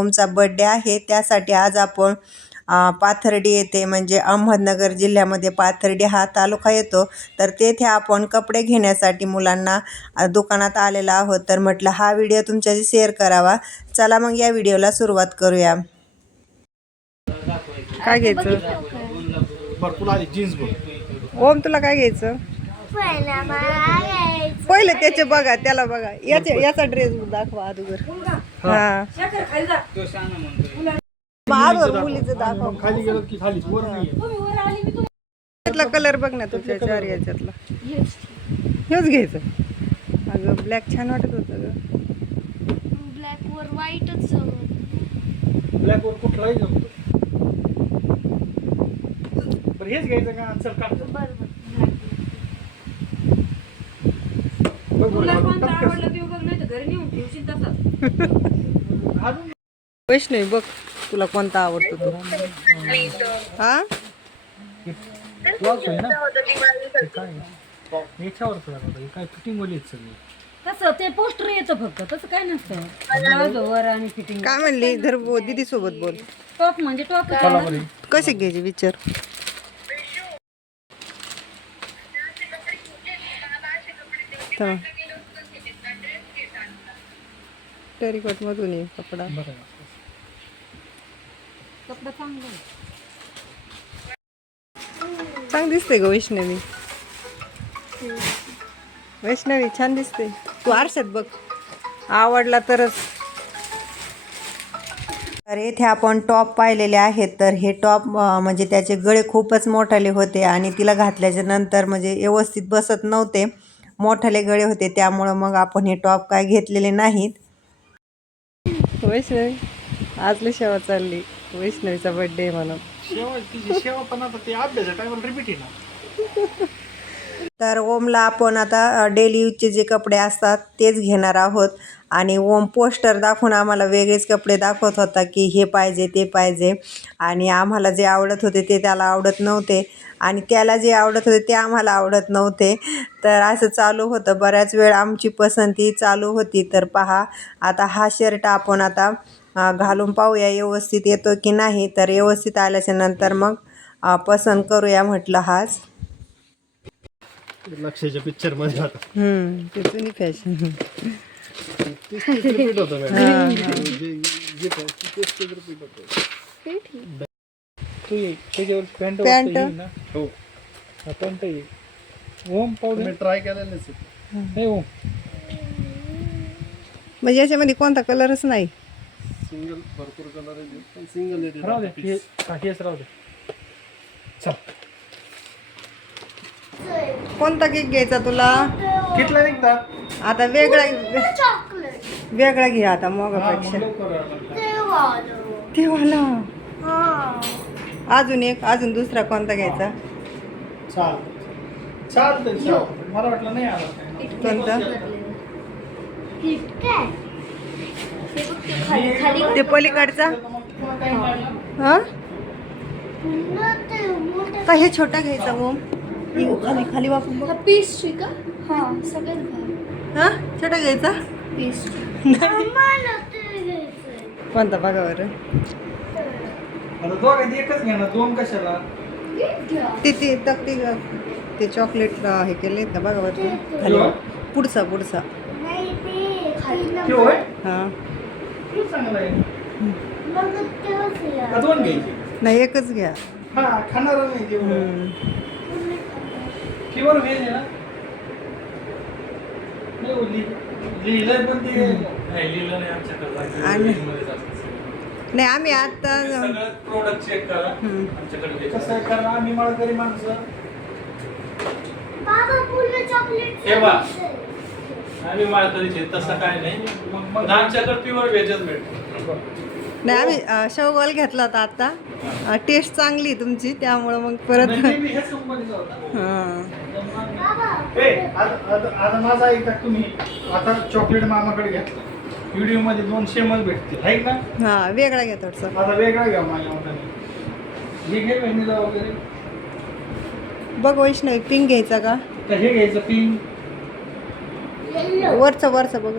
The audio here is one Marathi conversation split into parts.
ओमचा बड्डे आहे त्यासाठी आज आपण पाथर्डी येथे म्हणजे अहमदनगर जिल्ह्यामध्ये पाथर्डी हा तालुका येतो. तर तेथे आपण कपडे घेण्यासाठी मुलांना दुकानात आलेलो आहोत. तर म्हटलं हा व्हिडिओ तुमच्याशी शेअर करावा. चला मग या व्हिडिओला सुरुवात करूया. काय घ्यायचं? ओम तुला काय घ्यायचं? पहिले त्याचे बघा त्याला बघा. याचे याचा ड्रेस दाखवा अगोदर. हा. मुलीचं दाखव. खाली गेलो की खाली वर नाही त्यातला कलर बघ ना तुझ्या चार याच्यातला. हेच घ्यायचं. अगं ब्लॅक छान वाटत होतं ग. ब्लॅक वर व्हाईटच ब्लॅक वर कुठलाही जमतो बरं हेच घ्यायचं का? चल काढ. बरोबर बघ तुला बरं, कोणता टपकन. आवडला ते बघ. नाही तर घरी नेऊन ठेवशील तसाच. अजून वैष्णवी बघ तुला कोणता आवडतो तो. हा? तसं ते पोस्टर येतं फक्त तसं काय नसतं. ब्लाउज वर आणि फिटिंग काय म्हणली? धर दीदी सोबत बोल. टॉप म्हणजे टॉप कसे घ्यायचे विचार टेरिकॉट मधून ये कपडा. चांगला. चांग दिसते ग वैष्णवी. वैष्णवी छान दिसते. तू आरशात बघ. आवडला तरच. तर येथे आपण टॉप पाहिलेले आहेत. तर हे टॉप म्हणजे त्याचे गळे खूपच मोठाले होते आणि तिला घातल्याच्या नंतर म्हणजे व्यवस्थित बसत नव्हते. मोठाले गळे होते त्यामुळं मग आपण हे टॉप काय घेतलेले नाहीत. वैष्णवी. आज शेवा चालली. वैष्णवीचा बड्डे म्हणून. शेवा तिची शेवा पण आता ते अभ्यासा टायमाला रिपीट आहे ना तर ओमला आपण आता डेली यूजचे जे कपडे असतात तेच घेणार आहोत. आणि ओम पोस्टर दाखवून आम्हाला वेगळेच कपडे दाखवत होता की हे पाहिजे ते पाहिजे. आणि आम्हाला जे आवडत होते ते त्याला आवडत नव्हते. आणि त्याला जे आवडत होते ते आम्हाला आवडत नव्हते. तर असं चालू होतं. बऱ्याच वेळ आमची पसंती चालू होती. तर पहा आता हा शर्ट आपण आता घालून पाहूया व्यवस्थित येतो की नाही. तर व्यवस्थित आल्याच्यानंतर मग पसंत करूया म्हटलं हाच. लक्षाच्या पिक्चरमध्ये फॅशन तू ये त्याच्यावर पॅन्ट ना हो हा पॅन्ट ये ओम पावडर ट्राय केलेलंच नाही ओम म्हणजे याच्यामध्ये कोणता कलरच नाही सिंगल भरपूर कलर सिंगल राहू दे हे हा, हेच राहू दे चल कोणता केक घ्यायचा तुला कितला निघतात आता वेगळा चॉकलेट वेगळा घे आता मोगापेक्षा. ते वालं ते हा. अजून एक अजून दुसरा कोणता घ्यायचा? चाल. चालतंय चाल. मला वाटलं नाही आला. काय. कोणता हे बघ ते खाली खाली ते पलीकडचा? हा पुन्हा ते मोठं का हे छोटा घ्यायचा ओम? खाली खाली वापरून बघ. हा पेस्ट्री का? हा हा? छोटा घ्यायचा? कोणता? बघा बरं. दोघांनी एकच घ्या ना दोन कशाला? घ्या. ते ते तक ते ते चॉकलेट हे केले ना बघा बरं. खाली. पुढचा पुढचा. नाही हा. एकच घ्या. हा खाणार नाही नाही लिह- लिहिलंय पण ते. नाही लिहिलं नाही आमच्याकडे आणि- नाही आम्ही आता प्रोडक्ट चेक करा. आमच्याकडे कसं कारण आम्ही माळकरी माणसं. बाबा पूर्ण चॉकलेट हे बा. आम्ही माळकरीचे तसं काय नाही. मग मग पण आमच्याकडे प्युअर व्हेजच भेटतो. नाही आम्ही शेवगाल घेतला होता आता. टेस्ट चांगली तुमची त्यामुळं मग परत हां. आता माझा ऐका तुम्ही आता चॉकलेट मामाकडे घेतलं. व्हिडिओमध्ये दोन सेमच भेटतील आहे ना हां वेगळा घ्या थोडसा. आता वेगळा घ्या माझ्या मताने. हे घे वगैरे. बघ वैष्णवी पिंक घ्यायचा का? तर हे घ्यायचं पिंक वरचा वरचा बघ.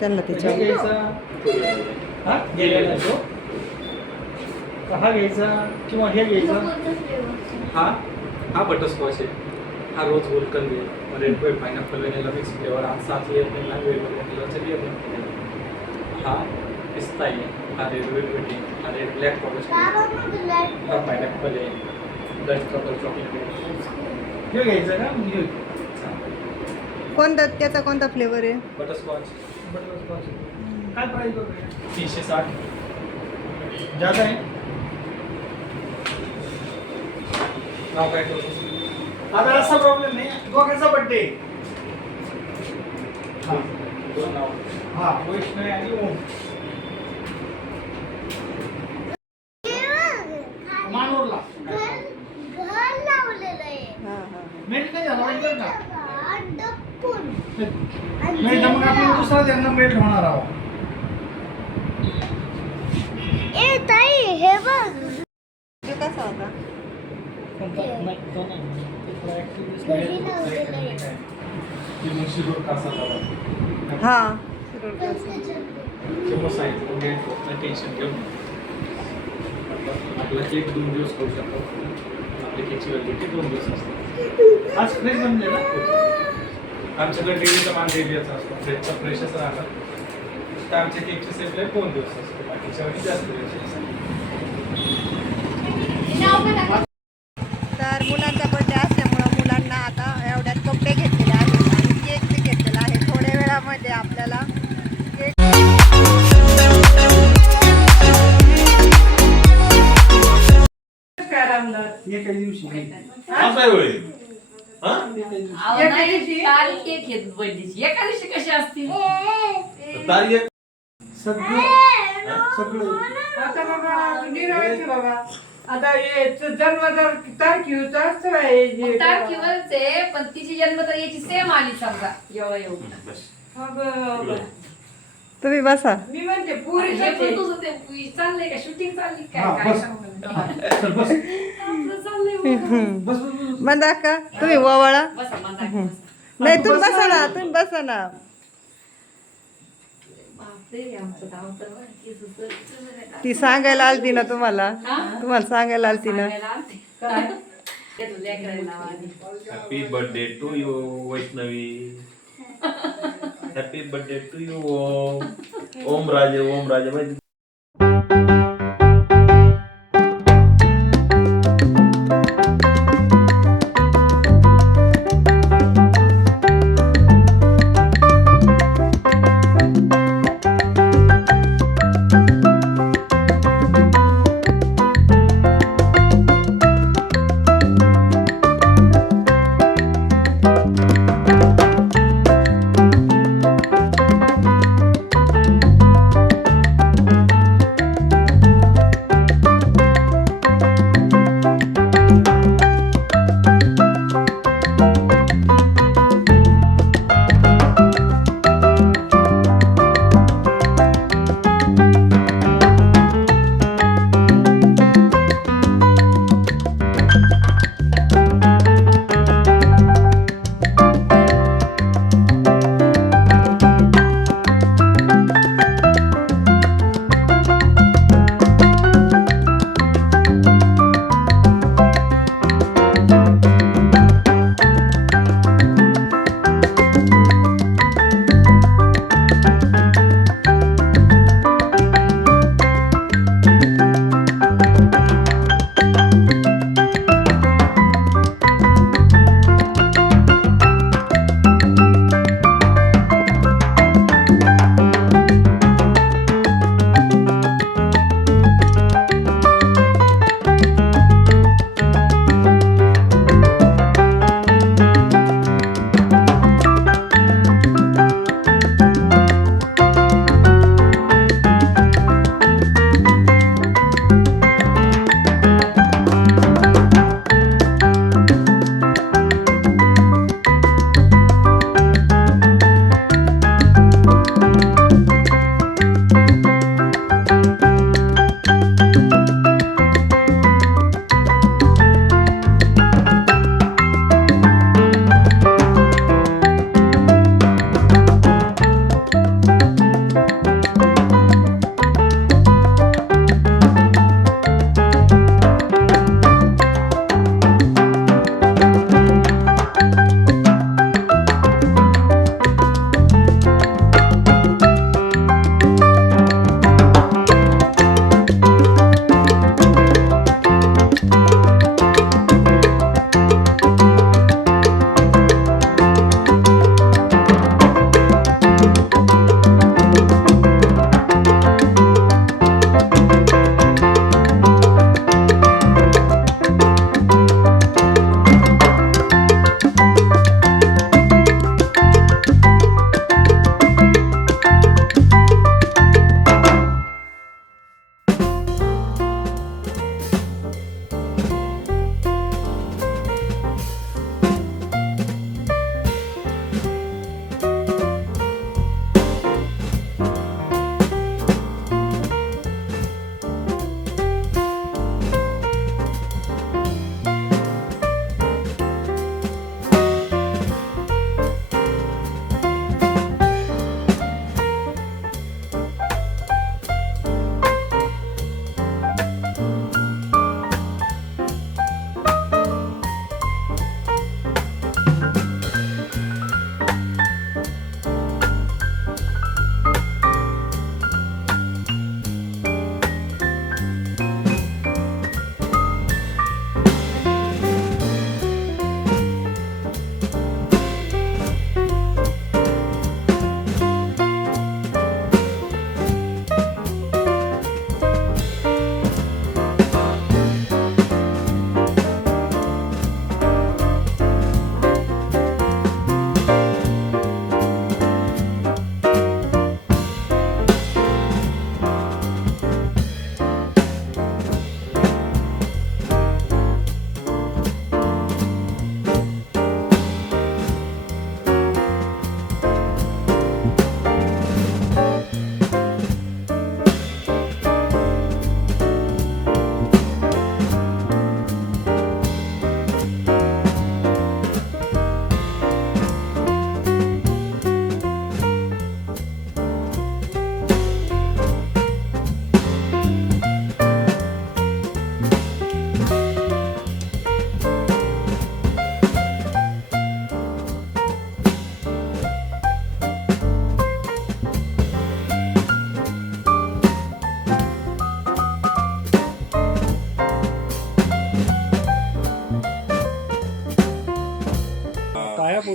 त्यांना हे त्याच्या घ्यायचं. हा गेलेला आहे तो. तर हा घ्यायचा किंवा हे घ्यायचा. हा? हा बटरस्कॉच आहे. हा रोज गुलकंद आहे red velvet pineapple vanilla mix flavour हा सात लेअर व्हॅनिला वेगवेगळ्या फ्लेवरचा लेअर हा पिस्ता आहे. हा रेड वेलवेट आहे. हा रेड ब्लॅक फॉरेस्ट हा पायनॅपल आहे. डार्क चॉकलेट चॉकलेट आहे. हे घ्यायचं का? हे. कोणता त्याचा कोणता फ्लेवर आहे? बटरस्कॉच बटरस्कॉच काय प्राईस तीनशे साठ. जादा आहे? नाव काय करू? आता असा प्रॉब्लेम नाही. दोघांचा बड्डे हा. दोन नाव हा वैष्णवी आणि ओम. मानूरला. घर घर लावलेलं आहे मेल्ट नाही झाला बरं का? घरात डपून. नाही तर मग आपण दुसरा त्यांना मेल्ट होणार आहोत. ए ताई हे बघ. कसा होता? नाही, तो नाही. हा. टेन्शन घेऊ आपला केक दोन दिवस खाऊ शकतो आपल्या केकची व्हॅलिडिटी दोन दिवस असते आज फ्रेश बनले ना आमच्याकडे डेलीचा मान डेलीचा असतो फ्रेशचा फ्रेशच राहणार तर आमच्या केकची सेफ लाईफ दोन दिवस असते बाकीच्या वेळी जास्त दिवस तारीख एक आहे बर्थडेची एका दिवशी कशी असतील तारीख सगळं सगळं आता बाबा निराळायचे बाबा आता हे जन्म तारखेचा असतो हे जे- तारखेवरच आहे पण तिची जन्म तर याची सेम आली समजा. एवढं एवढं. मग तुम्ही बसा. मी म्हणते हे पुरीचं पण तुझं ते चाललंय का? शूटिंग चालली काय हा, काय बस. सांगू? हा, चल बस. आपलं चाललंय बाबा. बस बस बस मंदा का तुम्ही ववाळा. बसा बसा. नाही तुम्ही बसा ना तुम्ही बसा ना? ती सांगायला आलती ना तुम्हाला. हा? तुम्हाला सांगायला आलती ना. Happy birthday to you Vaishnavi. Happy birthday to you Om. Om Raje Om Raje.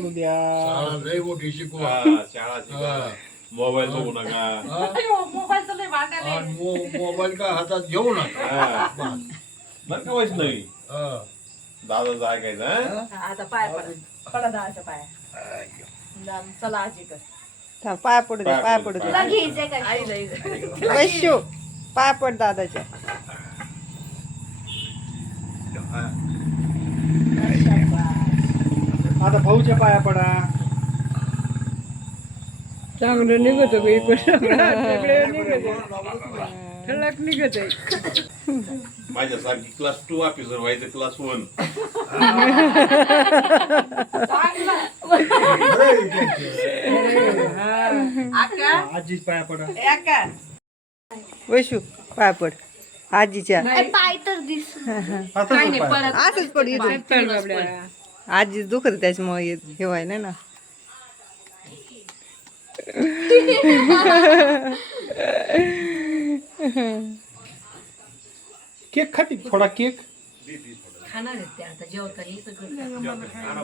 माहिती लय मोठी शिकवा. हा, शाळा शिका मोबाईल बघू नका. मोबाईलचं लय भांडण आहे. आणि मो- मोबाईल काय हातात घेऊ नका? हा. बस. बरं का वैष्णवी? हा. दादाचं ऐकायचं हा? हा, आता पाय पडा. पडा पाया. जा, चला आजी कर थांब, पाय पडू दे पाय पडू दे, घ्यायचंय का? आई पाय पड दादाच्या. आता भाऊच्या पाया पडा. चांगलं निघत ठळक निघत आहे माझ्यासारखी क्लास टू ऑफिसर व्हायचं क्लास वन आका आजीच पाया पडा. वैशू पाय पड. आजीच्या. पाय तर दिस. असंच पड आजीच दुखत त्याच्यामुळे हे- हे व्हाय ना. केक खाती थोडा केक? खाणार आहेत ते आता जेवताना